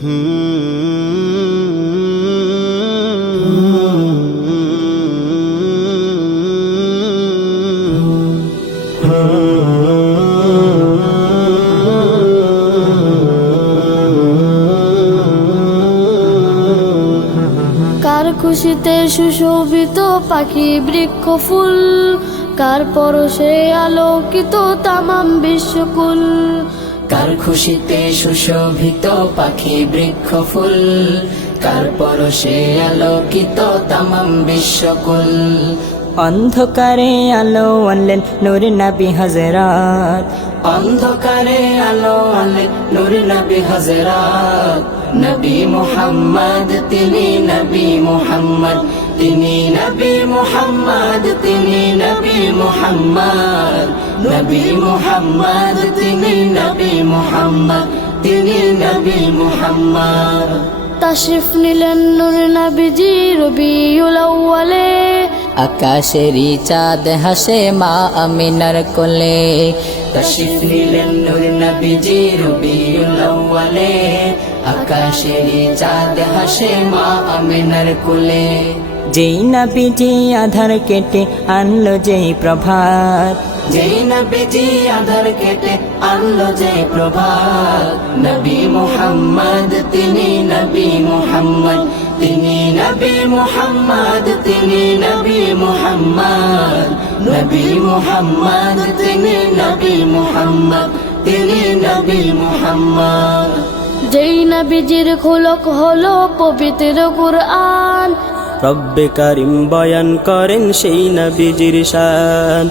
কার খুশিতে সুশোভিত পাখি বৃক্ষ ফুল, কার পরশে আলোকিত তামাম বিশ্বকুল। কার খুশিতে সুশোভিত পাখি বৃক্ষ ফুল, কার পরশে আলোকিত তামাম বিশ্বকুল। অন্ধকারে আলো আনলেন নূর নবী হযরত, অন্ধকারে আলো আনলেন নূর নবী হযরত। নবী মুহাম্মদ তিনি নবী মুহাম্মদ, তিনি নবী মুহাম্মদ, তিনি নবী মুহাম্মদ। নবী মুহাম্মদ তিনি নবী মুহাম্মদ, তিনি নবী মুহাম্মদ। তাশরিফ নিলেন নূর নবীজি রবিউল আউয়ালে, আকাশেরই চাঁদ হাসে মা আমিনার কোলে। তাশরিফ নিলেন নূর নবীজি রবিউল আউয়ালে, আকাশেরই চাঁদ হাসে মা আমিনার কোলে। যেই নবীজি আধার কেটে আনলো যেই প্রভাত, যেই নবীজি আধার কেটে আনলো যে প্রভাত। নবী মুহাম্মদ তিনি নবী মুহাম্মদ, তিনি নবী মুহাম্মদ, তিনি নবী মুহাম্মদ। নবী মুহাম্মদ তিনি নবী মুহাম্মদ, তিনি নবী মুহাম্মদ। যেই নবীজির খোলক হলো পবিত্র কুরআন, রব্বে কারিম বয়ান করেন সেই নবীজির শান।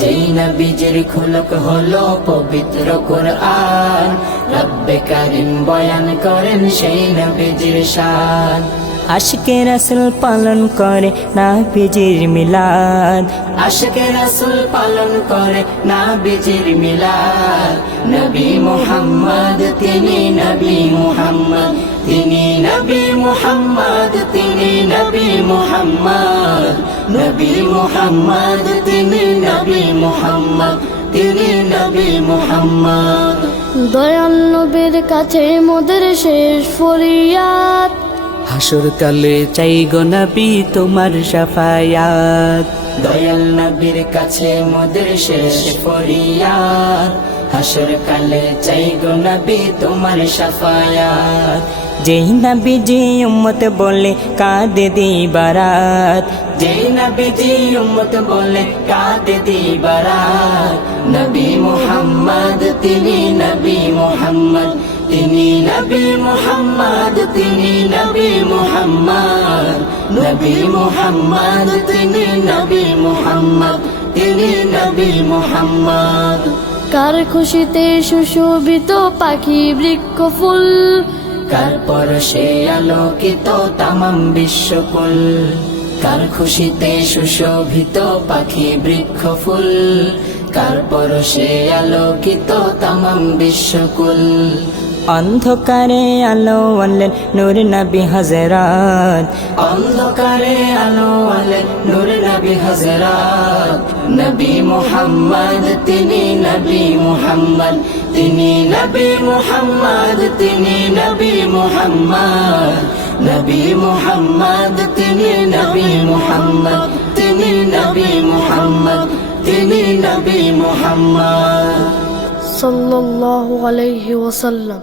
যেই নবীজির খোলক হলো পবিত্র কুরআন, রব্বে কারিম বয়ান করেন সেই নবীজির শান। আশিকে রাসূল পালন করে নবীজির মিলাদ, আশিকে রাসূল পালন করে নবীজির মিলাদ। নবী মুহাম্মদ তিনি নবী মুহাম্মদ, তিনি নবী মুহাম্মদ, তিনি নবী মুহাম্মদ। নবী মুহাম্মদ তিনি নবী মুহাম্মদ, তিনি নবী মুহাম্মদ। দয়াল নবীর কাছে মোদের শেষ ফরিয়াদ, হাসর কালে চাই গো নবী তোমার শাফায়াত। দয়াল নবীর কাছে মোদের শেষ ফরিয়াদ, হাসর কালে চাই গো নবী তোমার শাফায়াত। যেই নবীজি উম্মত বলে কাঁদে দিবারাত, যেই নবীজি উম্মত বলে কাঁদে দিবারাত। নবী মুহাম্মদ তিনি নবী মুহাম্মদ, তিনি নবী মুহাম্মদ, তিনি নবী মুহাম্মদ। নবী মুহাম্মদ তিনি নবী মুহাম্মদ, তিনি নবী মুহাম্মদ। কার খুশিতে সুশোভিত পাখি বৃক্ষ ফুল, কার পরশে আলোকিত তামাম বিশ্বকুল। কার খুশিতে সুশোভিত পাখি বৃক্ষ ফুল, কার পরশে আলোকিত তামাম বিশ্বকুল। অন্ধকারে আলো আনলেন নূর নবী হযরত, অন্ধকারে আলো আনলেন নূর নবী হযরত। নবী মুহাম্মদ তিনি নবী মুহাম্মদ, তিনি নবী মুহাম্মদ, তিনি নবী মুহাম্মদ। নবী মুহাম্মদ তিনি নবী মুহাম্মদ, তিনি নবী মুহাম্মদ, তিনি নবী মুহাম্মদ। সাল্লাল্লাহু আলাইহি ওয়াসাল্লাম।